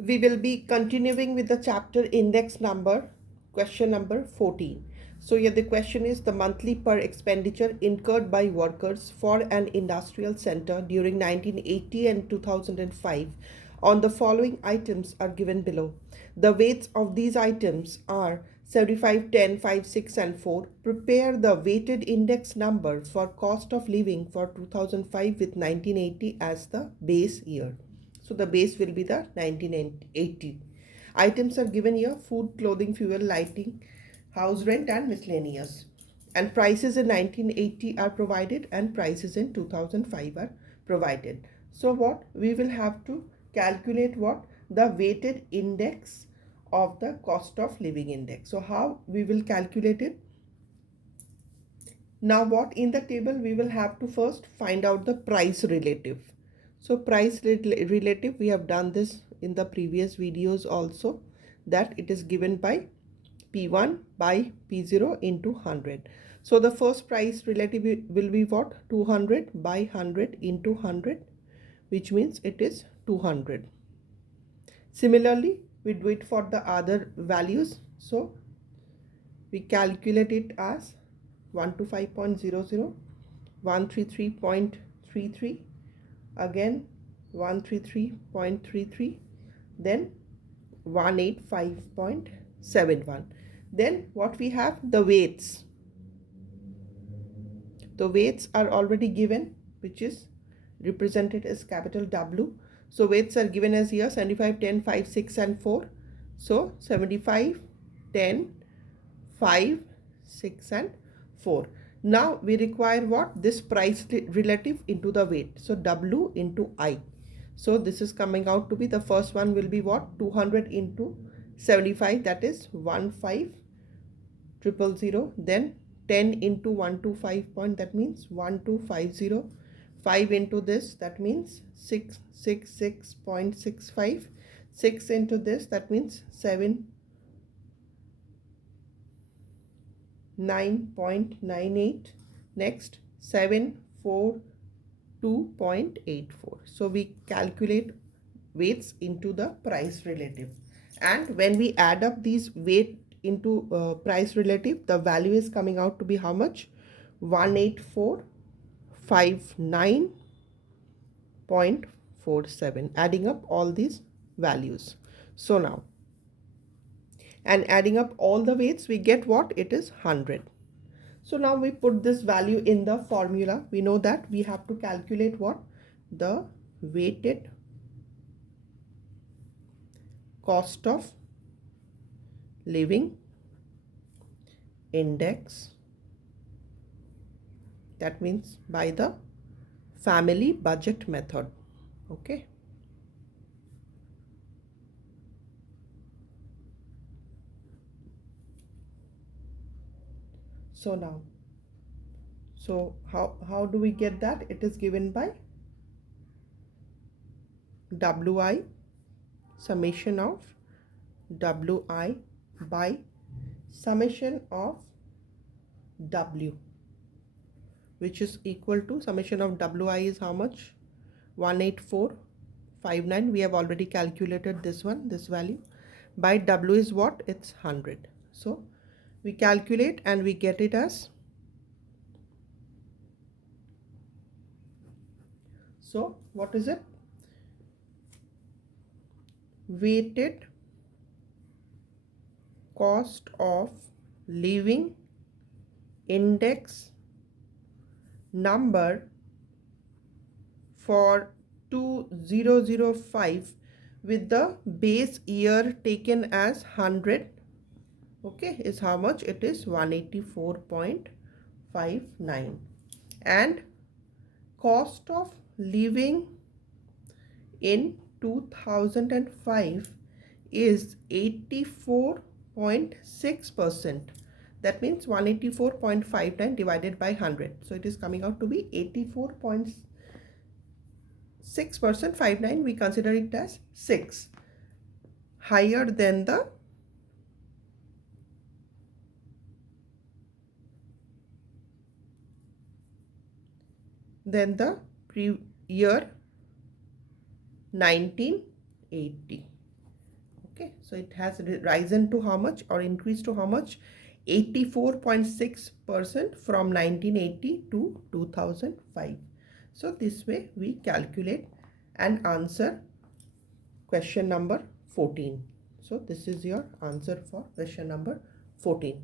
We will be continuing with the chapter index number, question number 14. So here the question is the monthly per expenditure incurred by workers for an industrial center during 1980 and 2005 on the following items are given below. The weights of these items are 75, 10, 5, 6 and 4. Prepare the weighted index number for cost of living for 2005 with 1980 as the base year. So the base will be the 1980. Items are given here: food, clothing, fuel, lighting, house rent and miscellaneous. And prices in 1980 are provided and prices in 2005 are provided. So what we will have to calculate what? The weighted index of the cost of living index. So how we will calculate it? Now what in the table we will have to first find out the price relative. So price relative, we have done this in the previous videos also, that it is given by P1 by P0 into 100. So the first price relative will be what? 200 by 100 into 100, which means it is 200. Similarly, we do it for the other values. So we calculate it as 125.00, 133.33, again 133.33, then 185.71. Then what we have? The weights. The weights are already given, which is represented as capital W. So weights are given as here: 75, 10, 5, 6 and 4. So 75, 10, 5, 6 and 4. Now we require what? This price relative into the weight. So W into I. So this is coming out to be, the first one will be what? 200 into 75, that is 15,000. Then 10 into 125 point, that means 1250. 5 into this, that means 666.65. 6 into this, that means 9.98. Next 742.84. So we calculate weights into the price relative, and when we add up these weight into price relative, the value is coming out to be how much? 18459.47, adding up all these values. So now, and adding up all the weights, we get what? It is 100. So now we put this value in the formula. We know that we have to calculate what? The weighted cost of living index. That means by the family budget method. Okay. So now, so how do we get that? It is given by Wi, summation of Wi by summation of W, which is equal to, summation of Wi is how much? 18459. We have already calculated this one, this value. By W is what? It's 100. So we calculate and we get it as, so what is it? Weighted cost of living index number for 2005 with the base year taken as 100, okay, is how much? It is 184.59. and cost of living in 2005 is 84.6%. That means 184.59 divided by 100. So it is coming out to be 84.6%. 59, we consider it as 6, higher than the year 1980. Okay, so it has risen to how much or increased to how much? 84.6% from 1980 to 2005. So this way we calculate and answer question number 14. So this is your answer for question number 14.